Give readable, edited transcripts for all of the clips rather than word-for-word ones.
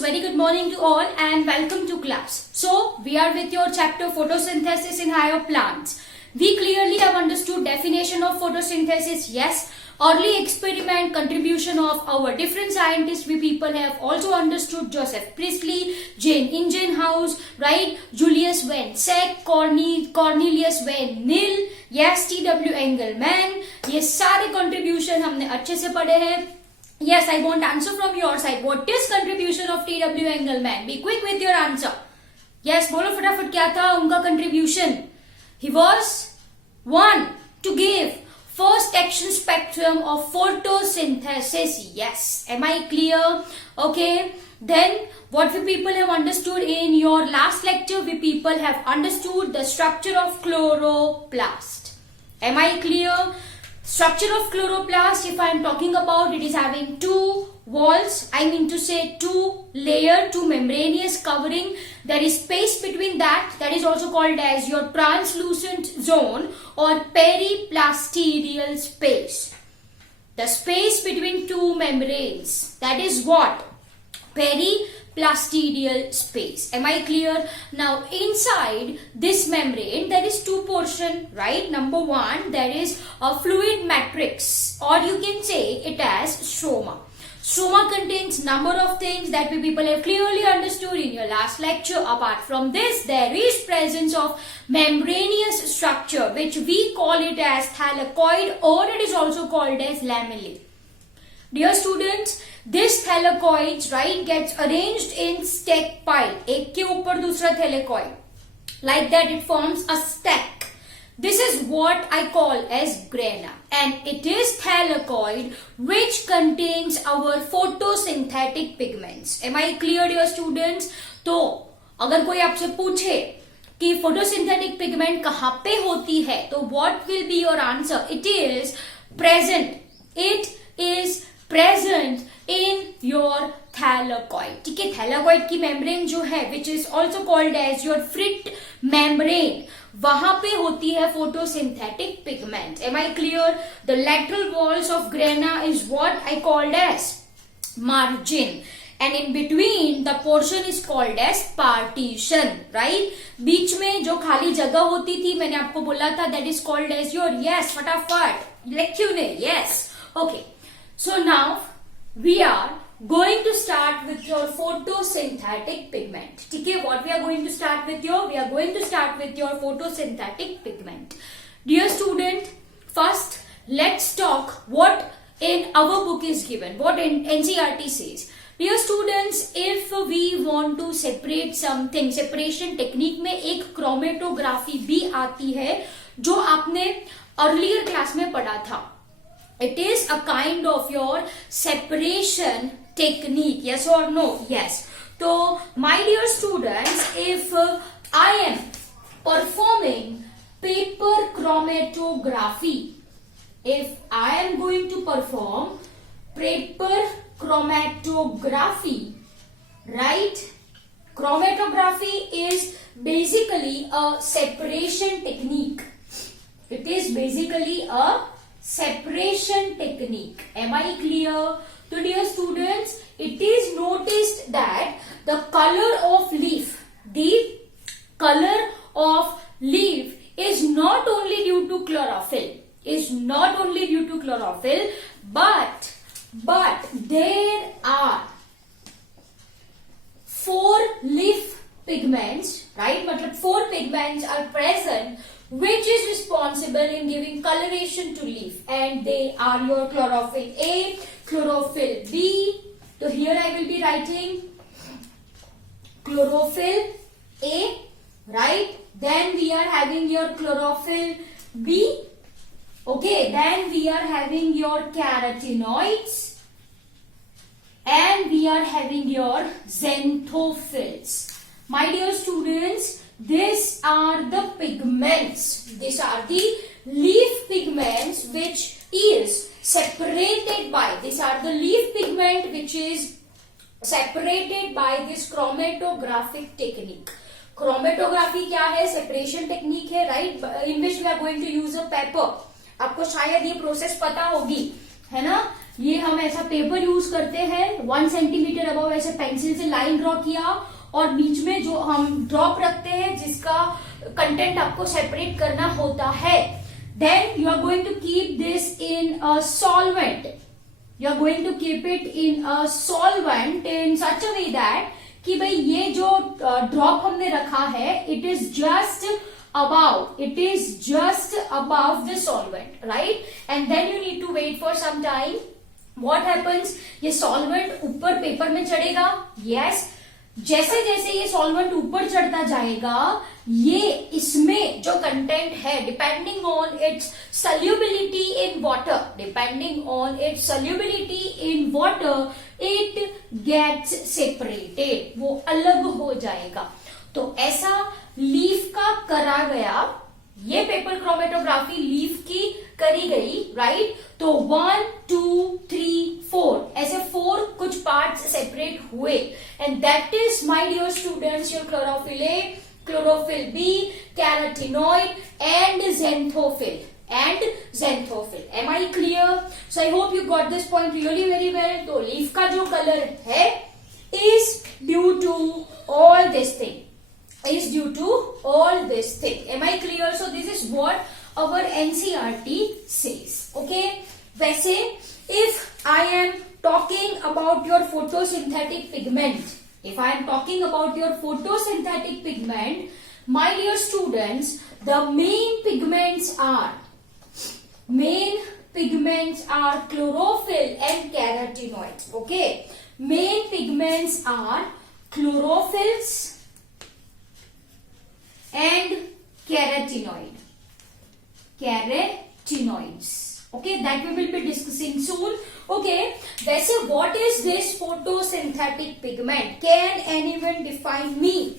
very good morning to all and welcome to class. So, we are with your chapter photosynthesis in higher plants. We clearly have understood definition of photosynthesis, yes. Early experiment, contribution of our different scientists, we people have also understood Joseph Priestley, Jane Ingenhousz, right? Julius Van Sek, Cornelius Van Nil, yes, T.W. Engelmann. ये सारे contribution हमने अच्छे से पढ़े हैं. Yes, I want answer from your side. What is contribution of T.W. Engelmann? Be quick with your answer. Yes, बोलो फटाफट क्या था उनका contribution? He was one to give first action spectrum of photosynthesis. Yes, am I clear? Okay. Then what we people have understood in your last lecture, we people have understood the structure of chloroplast. Am I clear? Structure of chloroplast, if I am talking about, it is having two walls, I mean to say two membranous covering. There is space between that is also called as your translucent zone or periplastidal space. The space between two membranes, that is what? Periplastidal space. Am I clear? Now inside this membrane there is two portion, right? Number one, there is a fluid matrix, or you can say it as stroma. Stroma contains number of things that we people have clearly understood in your last lecture. Apart from this, there is presence of membranous structure which we call it as thylakoid, or it is also called as lamellae. Dear students, this thylakoids, right, gets arranged in stack pile. एक के ऊपर दूसरा thylakoid. Like that it forms a stack. This is what I call as grana, and it is thylakoid which contains our photosynthetic pigments. Am I clear, dear students? तो अगर कोई आपसे पूछे कि photosynthetic pigment कहाँ पे होती है, तो what will be your answer? It is present. It is present in your thylakoid. ठीक है, thylakoid की membrane जो है, which is also called as your Fritt membrane, वहां पे होती है photosynthetic pigment. Am I clear? The lateral walls of grana is what I called as margin, and in between the portion is called as partition, right? बीच में जो खाली जगह होती थी, मैंने आपको बोला था, that is called as your, yes, फटाफट लिखियो ने, yes, okay. So now we are going to start with your photosynthetic pigment. ठीक है, what we are going to start with your? We are going to start with your photosynthetic pigment. Dear student, first let's talk what in our book is given, what in NCERT says. Dear students, if we want to separate something, separation technique में एक chromatography भी आती है जो आपने earlier class में पढ़ा था. It is a kind of your separation technique, yes or no? Yes. So, my dear students, if I am performing paper chromatography, if I am going to perform paper chromatography, right? Chromatography is basically a separation technique. It is basically a separation technique. Am I clear? So dear students, it is noticed that the color of leaf is not only due to chlorophyll, but there are 4 leaf pigments, right? मतलब 4 pigments are present which is responsible in giving coloration to leaf, and they are your chlorophyll A, chlorophyll B. So here I will be writing chlorophyll A, right? Then we are having your chlorophyll B. Okay, then we are having your carotenoids, and we are having your xanthophylls. My dear students, these are the pigments. These are the leaf pigments which is separated by. These are the leaf pigment which is separated by this chromatographic technique. Chromatography क्या है? Separation technique है, right? In which we are going to use a paper. आपको शायद ये process पता होगी, है ना? ये हम ऐसा पेपर यूज करते हैं, 1 सेंटीमीटर अबव ऐसे पेंसिल से लाइन ड्रॉ किया और बीच में जो हम ड्रॉप रखते हैं जिसका कंटेंट आपको सेपरेट करना होता है. Then you are going to keep this in a solvent. You are going to keep it in a solvent in such a way that कि भाई ये जो ड्रॉप हमने रखा है it is just above the solvent, right? And then you need to wait for some time. What happens? ये solvent ऊपर paper में चढ़ेगा. Yes. जैसे जैसे ये solvent ऊपर चढ़ता जाएगा ये इसमें जो कंटेंट है depending on its solubility in water, it gets separated. वो अलग हो जाएगा. तो ऐसा लीफ का करा गया, ये पेपर क्रोमेटोग्राफी लीफ की करी गई, राइट? तो 1 2 3 4 ऐसे 4 कुछ पार्ट्स सेपरेट हुए and that is my dear students your chlorophyll A, chlorophyll B, carotenoid and xanthophyll. Am I clear? So I hope you got this point really very well. तो leaf का जो colour है is due to all this thing. Am I clear? So this is what our NCERT says. Okay. वैसे if I am talking about your photosynthetic pigment, my dear students, the main pigments are chlorophyll and carotenoids. Okay. Main pigments are chlorophylls and carotenoids. Okay, that we will be discussing soon. Okay, वैसे what is this photosynthetic pigment? Can anyone define me?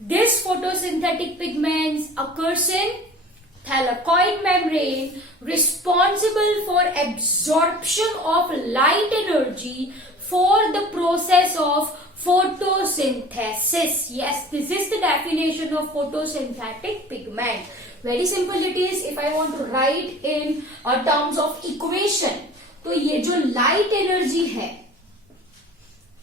This photosynthetic pigments occurs in thylakoid membrane, responsible for absorption of light energy for the process of photosynthesis. Yes, this is the definition of photosynthetic pigment. Very simple it is. If I want to write in terms of equation, तो ये जो light energy है,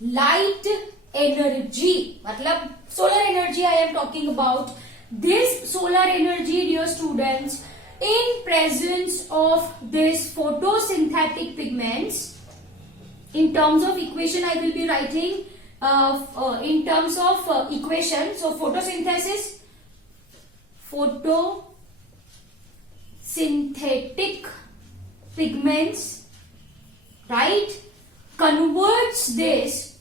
light energy मतलब solar energy I am talking about. This solar energy, dear students, in presence of this photosynthetic pigments, in terms of equation I will be writing in terms of equation. So photosynthetic pigments, right, converts this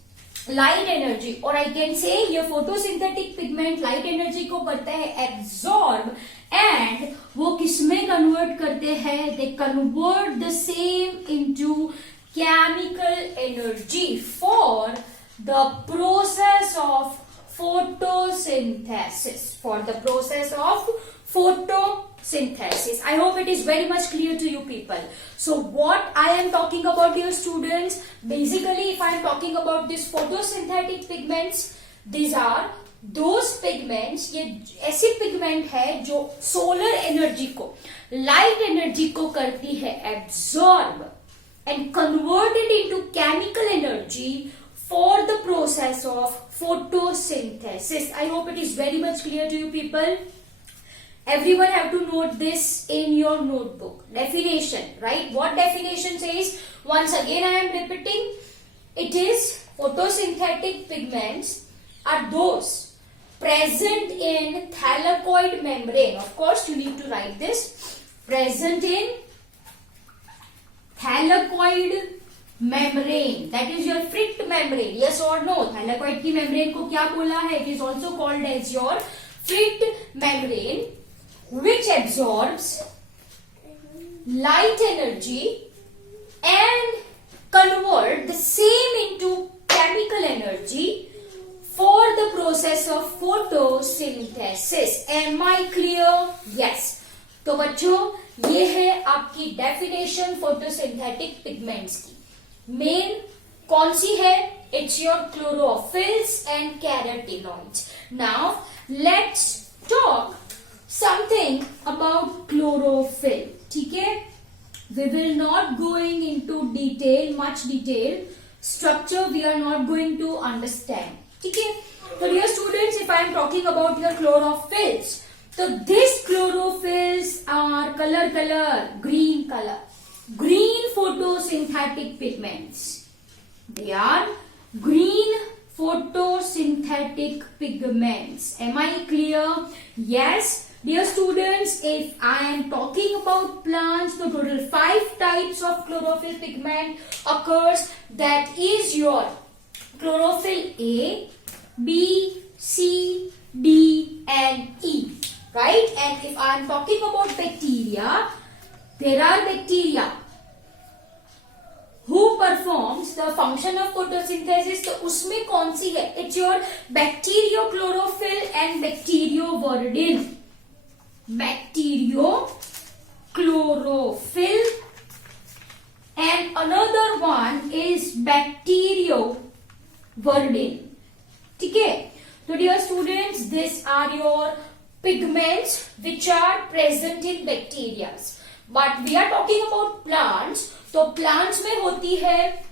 light energy, or I can say ये photosynthetic pigment light energy को करते हैं absorb, and वो किसमें convert करते हैं? They convert the same into chemical energy for the process of photosynthesis. I hope it is very much clear to you people. So what I am talking about, dear students, basically if I am talking about these photosynthetic pigments, these are those pigments, ये ऐसे pigment है जो solar energy को, light energy को करती है absorb and convert it into chemical energy for the process of photosynthesis. I hope it is very much clear to you people. Everyone have to note this in your notebook. Definition, right? What definition says? Once again I am repeating. It is photosynthetic pigments are those present in thylakoid membrane. Of course, you need to write this. Present in thylakoid membrane. That is your Fricht membrane. Yes or no? Thylakoid की membrane को क्या बोला है? It is also called as your Fricht membrane, which absorbs light energy and convert the same into chemical energy for the process of photosynthesis. Am I clear? Yes. तो बच्चों ये है आपकी डेफिनेशन फोटोसिंथेटिक पिगमेंट्स की. Main कौन सी है? It's your chlorophylls and carotenoids. Now let's talk something about chlorophyll. ठीक है, we will not going into detail, much detail. Structure we are not going to understand. Okay. So dear students, if I am talking about your chlorophylls, so these chlorophylls are color, green color, green photosynthetic pigments. They are green photosynthetic pigments. Am I clear? Yes. Dear students, if I am talking about plants, the total 5 types of chlorophyll pigment occurs. That is your chlorophyll A, B, C, D and E. Right? And if I am talking about bacteria, there are bacteria who performs the function of photosynthesis. तो उसमें कौन सी है? It's your bacteriochlorophyll and bacterioviridian. Bacteriochlorophyll and another one is bacterioviridian. ठीक है? So dear students, these are your pigments which are present in bacteria. But we are talking about plants. तो plants में होती है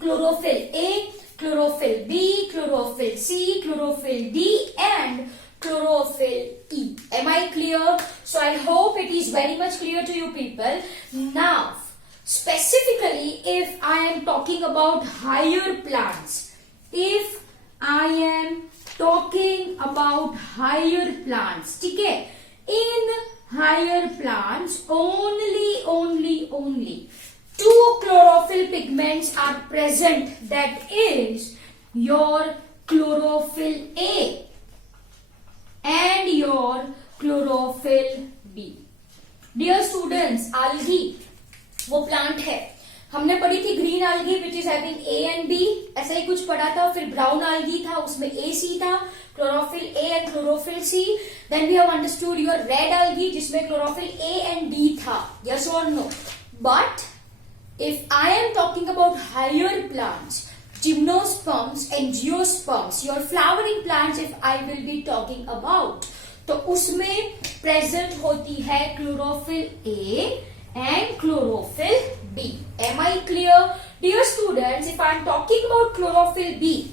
chlorophyll A, chlorophyll b, chlorophyll c, chlorophyll d and chlorophyll E. Am I clear? So I hope it is very much clear to you people. Now, specifically if I am talking about higher plants, if I am talking about higher plants, ठीक है? In higher plants, only 2 chlorophyll pigments are present. That is your chlorophyll A and your chlorophyll B. Dear students, algae वो plant है, हमने पढ़ी थी green algae which is having A and B, ऐसा ही कुछ पढ़ा था. फिर ब्राउन algae था, उसमें A C था, chlorophyll A and chlorophyll C. Then we have understood your red algae जिसमें chlorophyll A and D था. Yes or no? But if I am talking about higher plants, gymnosperms, angiosperms, your flowering plants, if I will be talking about, तो उसमें present होती है chlorophyll A and chlorophyll B. Am I clear? Dear students, if I am talking about chlorophyll B,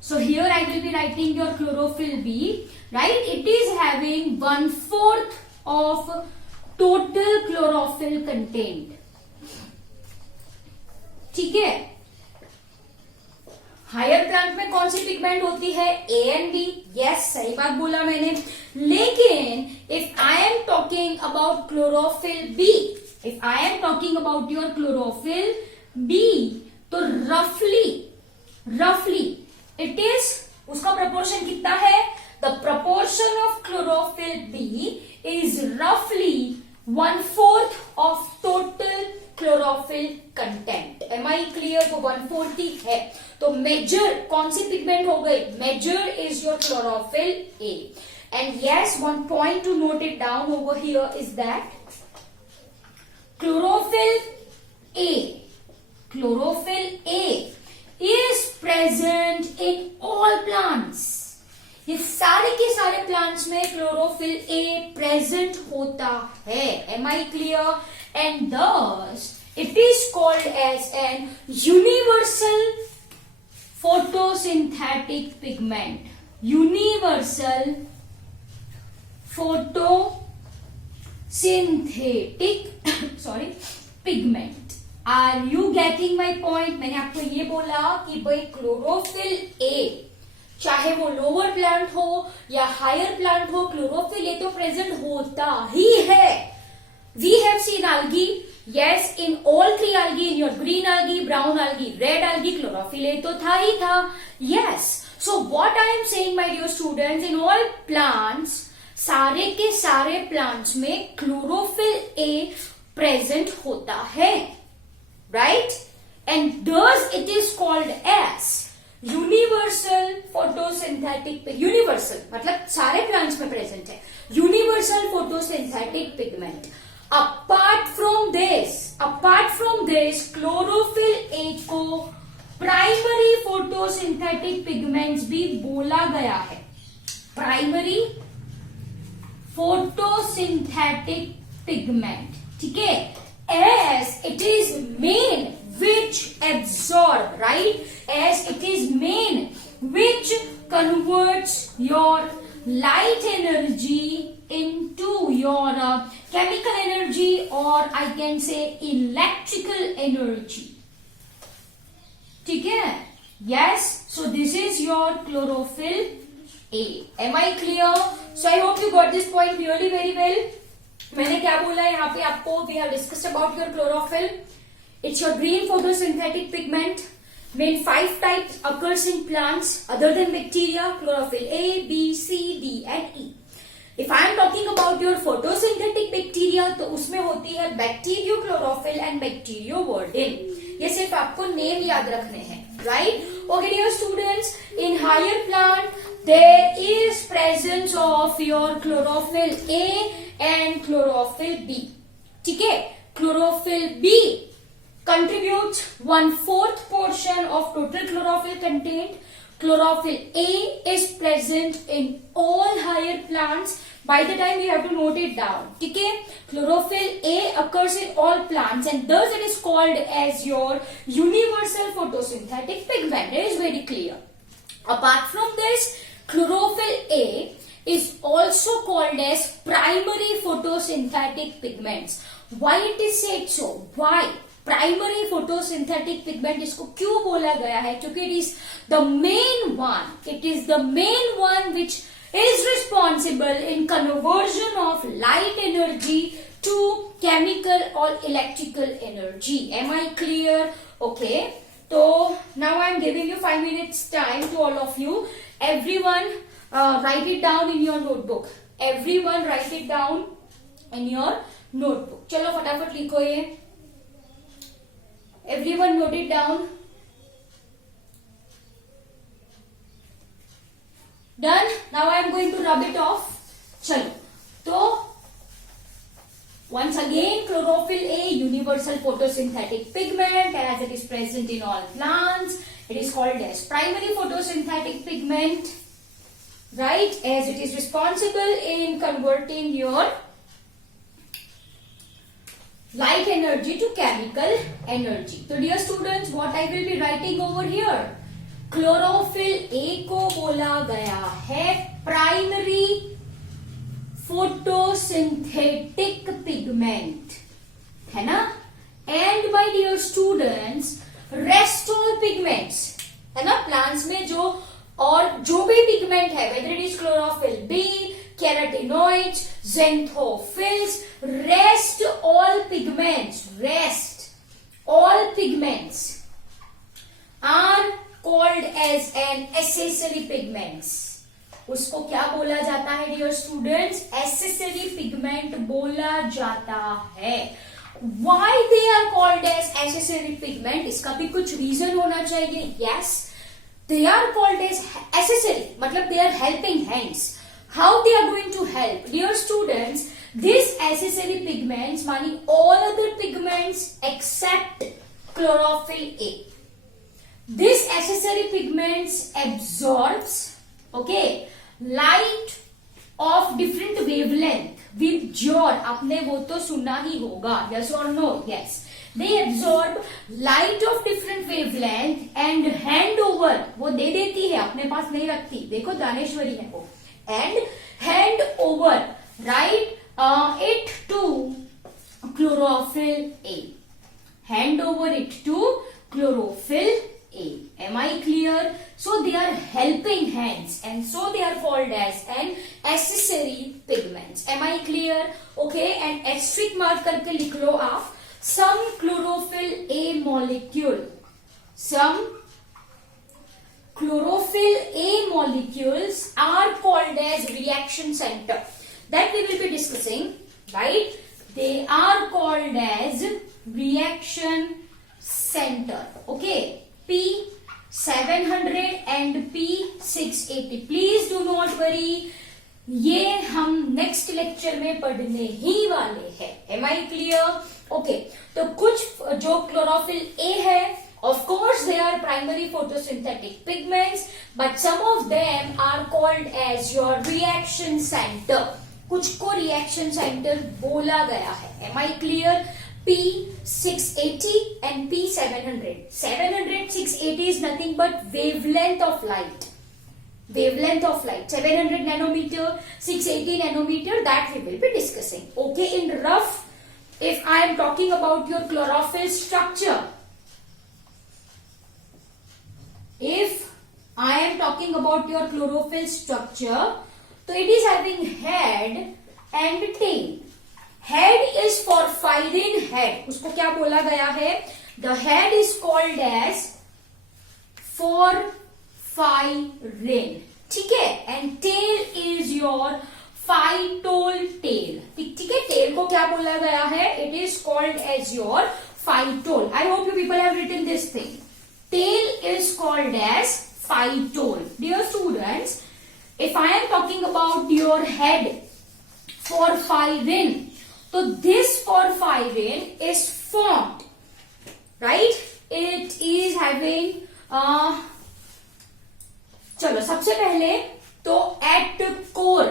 so here I will be writing your chlorophyll B, right? It is having 1/4 of total chlorophyll contained. ठीक है? Higher plant में कौन सी pigment होती है? A and B. Yes, सही बात बोला मैंने. लेकिन if I am talking about chlorophyll b, if I am talking about your chlorophyll b, तो रफली इट इज, उसका प्रोपोर्शन कितना है? The proportion of chlorophyll b is रफली 1/4 of total chlorophyll content. Am I clear? वो 1/4 है. तो major कौन सी पिगमेंट हो गई? Major is your chlorophyll a. And yes, one point to note it down over here is that chlorophyll a is present in all plants. ये सारे के सारे प्लांट्स में क्लोरोफिल ए प्रेजेंट होता है. Am I clear? And thus it is called as an universal photosynthetic pigment. Universal photosynthetic pigment. Are you getting my point? मैंने आपको ये बोला कि भाई क्लोरोफिल ए, चाहे वो लोअर प्लांट हो या हायर प्लांट हो, क्लोरोफिल ए तो प्रेजेंट होता ही है. We have seen algae. Yes, in all 3 algae, in your green algae, brown algae, red algae, chlorophyll A तो था ही था. Yes. So what I am saying, my dear students, in all plants, सारे के सारे plants में chlorophyll A present होता है, right? And thus it is called as universal photosynthetic. Universal मतलब सारे plants में present है. Universal photosynthetic pigment. Apart from this, chlorophyll A को प्राइमरी फोटोसिंथेटिक पिगमेंट्स भी बोला गया है. Primary photosynthetic pigment. ठीक है, as it is main which absorb, right, as it is main which converts your light energy into your chemical energy, or I can say electrical energy. ठीक है, yes, so this is your chlorophyll A. Am I clear? So I hope you got this point really very well. मैंने क्या बोला है यहाँ पे आपको? We have discussed about your chlorophyll. It's your green photosynthetic pigment. Main 5 types occurs in plants other than bacteria. Chlorophyll A, B, C, D and E. If I am talking about your photosynthetic bacteria, तो उसमें होती है bacteriochlorophyll and bacterioverdin. ये सिर्फ आपको name याद रखने हैं, right? Okay, dear students, in higher plant there is presence of your chlorophyll A and chlorophyll B. ठीक है, chlorophyll B contributes 1/4 portion of total chlorophyll contained. Chlorophyll A is present in all higher plants. By the time you have to note it down. ठीक है, chlorophyll A occurs in all plants and thus it is called as your universal photosynthetic pigment. It is very clear. Apart from this, chlorophyll A is also called as primary photosynthetic pigments. Why it is said so? Why? Primary photosynthetic pigment इसको क्यों बोला गया है? क्योंकि it is the main one which is responsible in conversion of light energy to chemical और electrical energy. Am I clear? Okay, तो now I am giving you 5 minutes time to all of you. Everyone write it down in your notebook. Everyone write it down in your notebook. चलो फटाफट लिखो ये. Everyone note it down. Done. Now I am going to rub it off. चलो, तो once again, chlorophyll A, universal photosynthetic pigment, as it is present in all plants. It is called as primary photosynthetic pigment, right? As it is responsible in converting your light energy to chemical energy. So dear students, what I will be writing over here, chlorophyll A को बोला गया है primary photosynthetic pigment, है ना? And my dear students, rest all pigments, है ना? Plants में जो भी pigment है, whether it is chlorophyll B, carotenoids, xanthophylls, rest all pigments are called as an accessory pigments. उसको क्या बोला जाता है डियर स्टूडेंट्स? accessory pigment बोला जाता है. Why they are called as accessory pigment? इसका भी कुछ reason होना चाहिए. Yes, they are called as accessory, मतलब they are helping hands. How they are going to help? Dear students, these accessory pigments, meaning all other pigments except chlorophyll A. This accessory pigments absorbs, okay, light of different wavelength with your, आपने वो तो सुना ही होगा, yes or no? Yes. They absorb light of different wavelength and hand over, वो दे देती है, अपने पास नहीं रखती. देखो दानेश्वरी है वो. And hand over, right, it to chlorophyll A. Hand over it to chlorophyll A. Am I clear? So they are helping hands and so they are called as an accessory pigments. Am I clear? Okay, and asterisk mark करके लिख लो आप. Some chlorophyll A molecule, some chlorophyll A molecules are called as reaction center. That we will be discussing, right? They are called as reaction center. Okay, P700 and P680. Please do not worry. ये हम next lecture में पढ़ने ही वाले हैं. Am I clear? Okay, तो कुछ जो chlorophyll A है, of course they are primary photosynthetic pigments, but some of them are called as your reaction center. कुछ को रिएक्शन सेंटर बोला गया है. Am I clear? P680 and P700. 700, 680 is nothing but wavelength of light. Wavelength of light. 700 nanometer, 680 nanometer, that we will be discussing. Okay, in rough, if I am talking about your chlorophyll structure, if I am talking about your chlorophyll structure, so it is having head and tail. Head is for porphyrin head. उसको क्या बोला गया है? The head is called as porphyrin. ठीक है? And tail is your phytol tail. ठीक है? Tail को क्या बोला गया है? It is called as your phytol. I hope you people have written this thing. Tail is called as phytol. Dear students, if I am talking about your head porphyrin, so this porphyrin is formed, right? It is having चलो सबसे पहले तो eight core,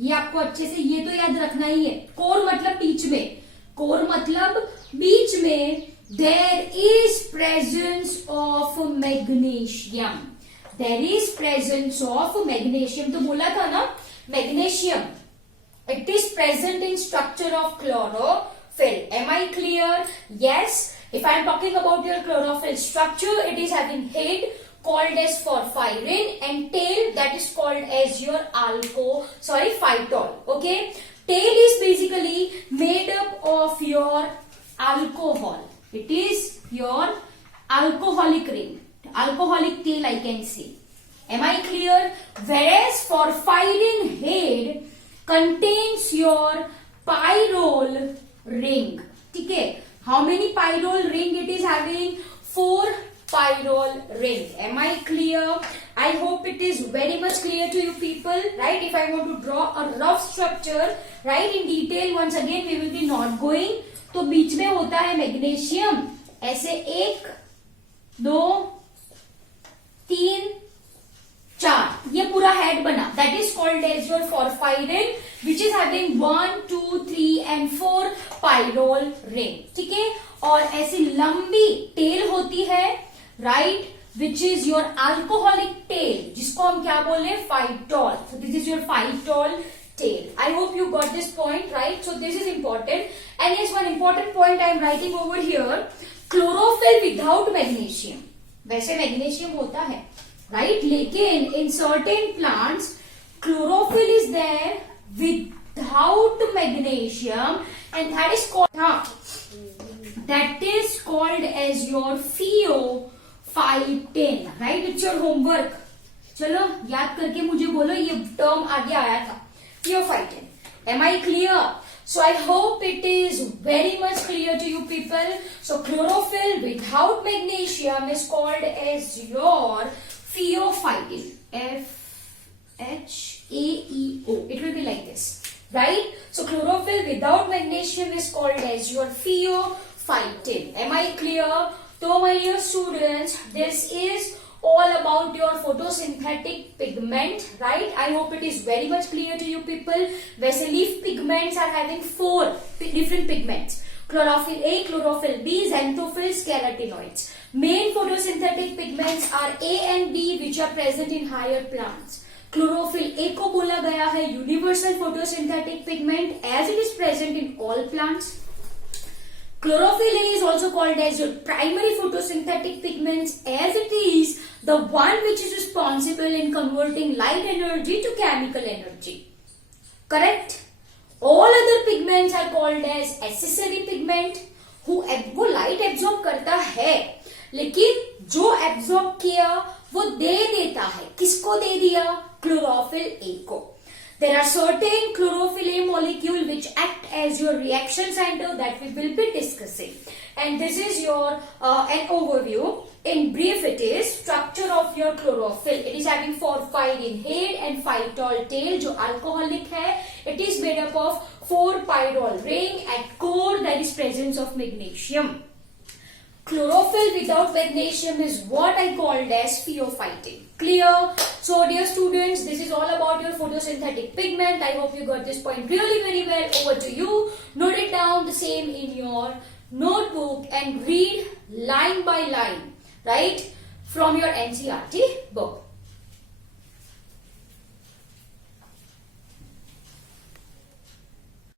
ये आपको अच्छे से ये तो याद रखना ही है. कोर मतलब बीच में, कोर मतलब बीच में there is presence of magnesium. There is presence of magnesium. तो बोला था ना magnesium. It is present in structure of chlorophyll. Am I clear? Yes. If I am talking about your chlorophyll structure, it is having head called as porphyrin and tail that is called as your phytol. Okay. Tail is basically made up of your alcohol. It is your alcoholic ring. Alcoholic tail I can see. Am I clear? Whereas porphyrin head contains your pyrrole ring. ठीक है? How many pyrrole ring it is having? 4 pyrrole ring. Am I clear? I hope it is very much clear to you people, right? If I want to draw a rough structure, right, in detail, once again we will be not going. तो बीच में होता है magnesium, ऐसे 1 2 3 4, ये पूरा head बना. That is called as your porphyrin, which is having 1 2 3 and 4 pyrrole ring. ठीक है? और ऐसी लंबी टेल होती है, right, which is your alcoholic tail, जिसको हम क्या बोले? phytol. So this is your phytol tail. I hope you got this point, right? So this is important. And yes, one important point I am writing over here. Chlorophyll without magnesium. वैसे magnesium होता है, right? लेकिन in certain plants chlorophyll is there without magnesium, and that is called as your pheophytin, right? It's your homework. चलो याद करके मुझे बोलो, ये टर्म आगे आया था, pheophytin. Am I clear? So I hope it is very much clear to you people. So chlorophyll without magnesium is called as your pheophytin. Phaeo. It will be like this, right? So chlorophyll without magnesium is called as your pheophytin. Am I clear? So my dear students, this is all about your photosynthetic pigment, right? I hope it is very much clear to you people. वैसे leaf pigments are having 4 different pigments: chlorophyll A, chlorophyll B, xanthophyll, carotenoids. Main photosynthetic pigments are A and B, which are present in higher plants. Chlorophyll A को बोला गया है universal photosynthetic pigment, as it is present in all plants. Chlorophyll A is also called as your primary photosynthetic pigments, as it is the one which is responsible in converting light energy to chemical energy. Correct? All other pigments are called as accessory pigment, वो light absorb करता है, लेकिन जो absorb किया वो दे देता है. किसको दे दिया? क्लोरोफिल ए को. There are certain chlorophyll A molecule which act as your reaction center that we will be discussing. And this is your an overview. In brief, it is structure of your chlorophyll. It is having porphyrin head and phytol tail, जो alcoholic है. It is made up of 4 pyrrole ring. At core, there is presence of magnesium. chlorophyll without magnesium is what I called as pheophytin. Clear? So dear students, this is all about your photosynthetic pigment. I hope you got this point really very well. Over to you. Note it down the same in your notebook and read line by line, right, from your NCERT book.